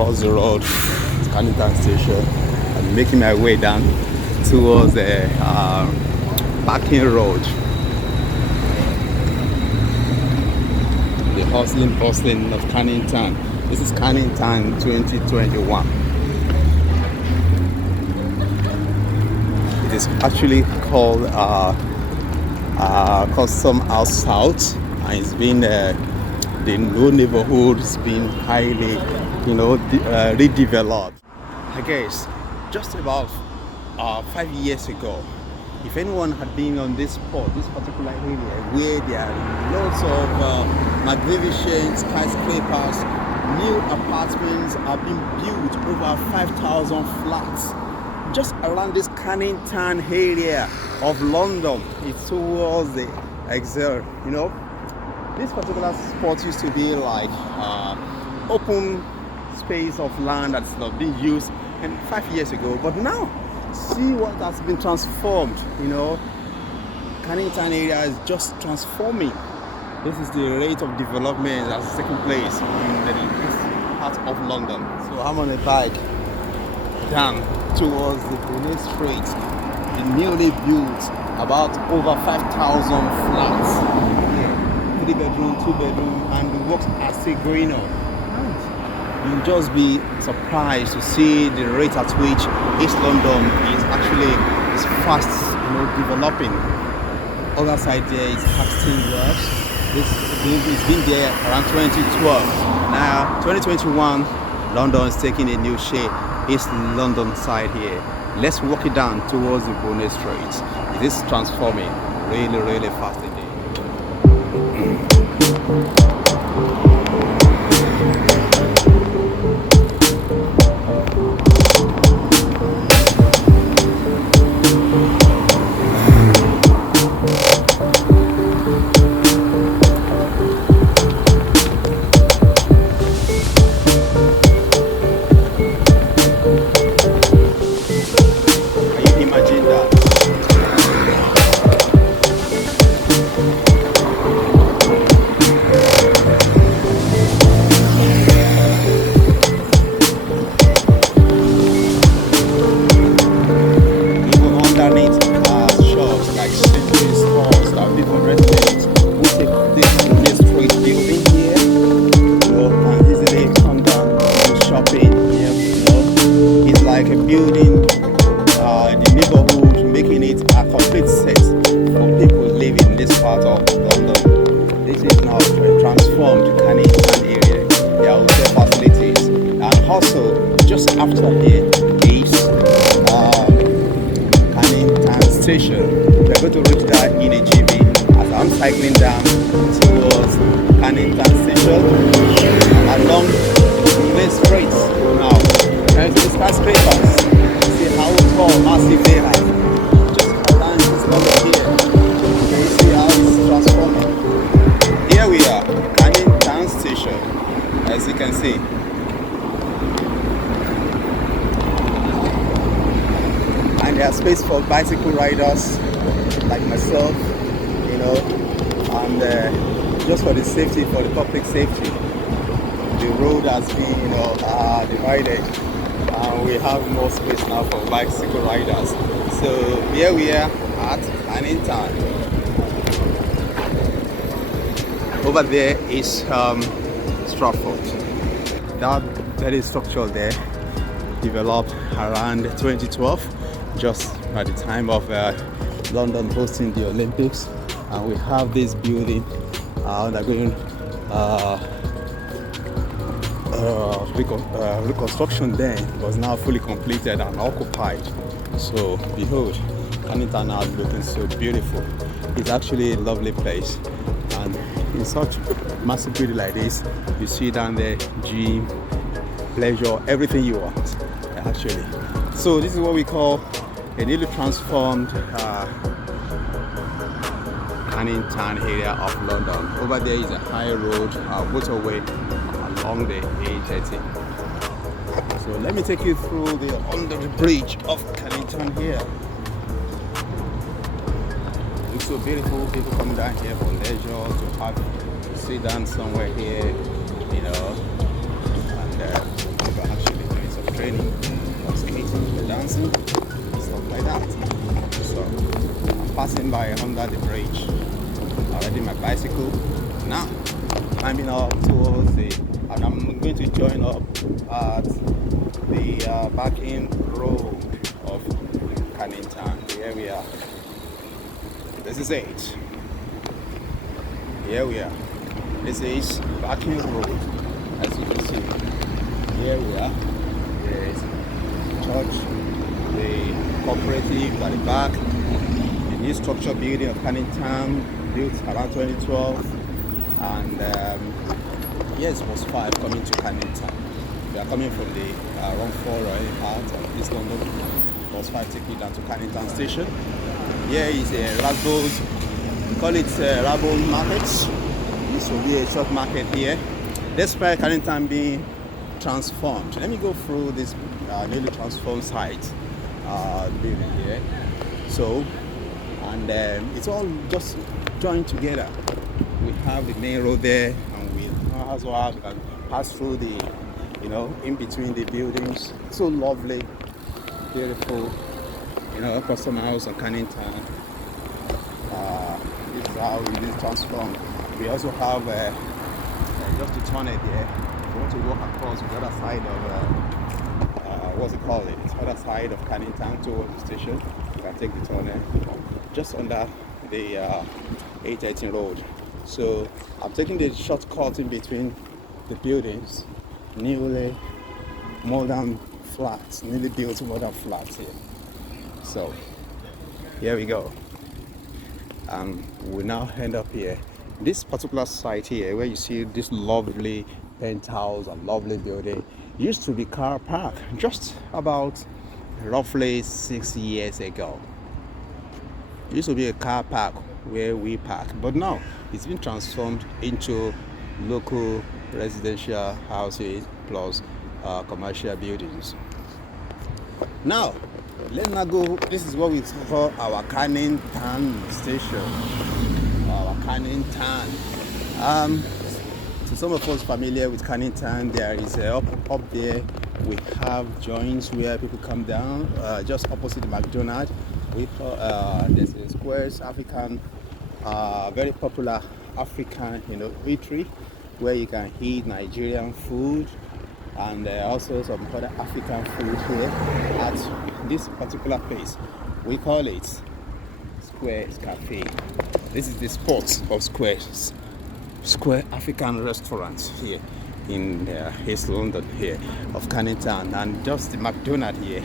across the road, Canning Town station, and making my way down towards the parking road. The hustling, bustling of Canning Town. This is Canning Town 2021. It is actually called Custom House South, and it's been the new neighborhood has been highly, redeveloped. I guess just about 5 years ago, if anyone had been on this spot, this particular area where there are lots of magnificent skyscrapers, new apartments are being built, over 5,000 flats just around this Canning Town area of London. It's towards the exit, This particular spot used to be like open space of land that's not being used 5 years ago, but now see what has been transformed. Canning Town area is just transforming. This is the rate of development that's taking place in the east part of London. So I'm on a bike down towards the Bonnet Street, the newly built about over 5,000 flats. 3 bedroom, 2 bedroom, and the works are still going on. You'll just be surprised to see the rate at which East London is actually fast, developing. Other side there is Hampton Works. It's been there around 2012. Now 2021, London is taking a new shape. East London side here. Let's walk it down towards the Bonnet Street. It is transforming really, really fast indeed. Space for bicycle riders like myself, and just for the safety, for the public safety. The road has been, divided, and we have more space now for bicycle riders. So here we are at Canning Town. Over there is Stratford. That very structure there developed around 2012. Just by the time of London hosting the Olympics, and we have this building undergoing reconstruction. Then was now fully completed and occupied. So behold, Canning Town now is looking so beautiful. It's actually a lovely place, and in such massive beauty like this, you see down there gym, pleasure, everything you want actually. So this is what we call a newly transformed Canning Town area of London. Over there is a high road, motorway along the A30. So let me take you through the under the bridge of Canning Town here. Looks so beautiful. People come down here for leisure, to sit down somewhere here, and training, for skating, for dancing, stuff like that. So I'm passing by under the bridge, riding my bicycle. Now climbing up towards and I'm going to join up at the backing road of Canning Town. Here we are. This is it. Here we are. This is backing road. As you can see, here we are. There is church, the cooperative at the back, the new structure building of Canning Town, built around 2012, and yes, was 5 coming to Canning Town. We are coming from the wrong 4 or any part of East London. Was 5 taking down to Canning Town station. Here is a Rabbos, we call it Rabbos Market. This will be a short market here. Despite Canning Town being transformed, let me go through this newly transformed site building here. So, and it's all just joined together. We have the main road there, and we also have we can pass through the, in between the buildings. So lovely, beautiful, custom house on Canning Town. This is how it is transformed. We also have just to turn it there. If you want to walk across the other side of what's it called? The other side of Canning Town towards the station, you can take the tunnel just under the 818 road. So I'm taking the shortcut in between the buildings, newly modern flats, newly built modern flats here. So here we go. We now end up here. This particular site here, where you see this lovely penthouse and lovely building, used to be car park just about roughly 6 years ago. It used to be a car park where we park, but now it's been transformed into local residential houses plus commercial buildings. Now let's now go. This is what we call our Canning Town station. Our Canning Town. To some of us familiar with Canning Town, there is up there we have joints where people come down, just opposite the McDonald's. There's a Squares African, very popular African eatery where you can eat Nigerian food and also some other African food here at this particular place. We call it Squares Cafe. This is the spot of Square African restaurants here in East London here of Canning Town, and just the McDonald's here.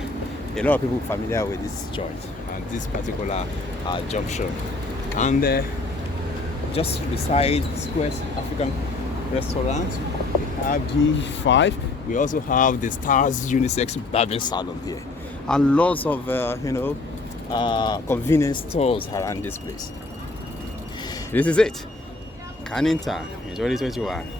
A lot of people familiar with this joint and this particular junction. And just beside Square's African restaurant, we have G5. We also have the Stars Unisex Barbing Salon here, and lots of convenience stores around this place. This is it, Canning Town in 2021.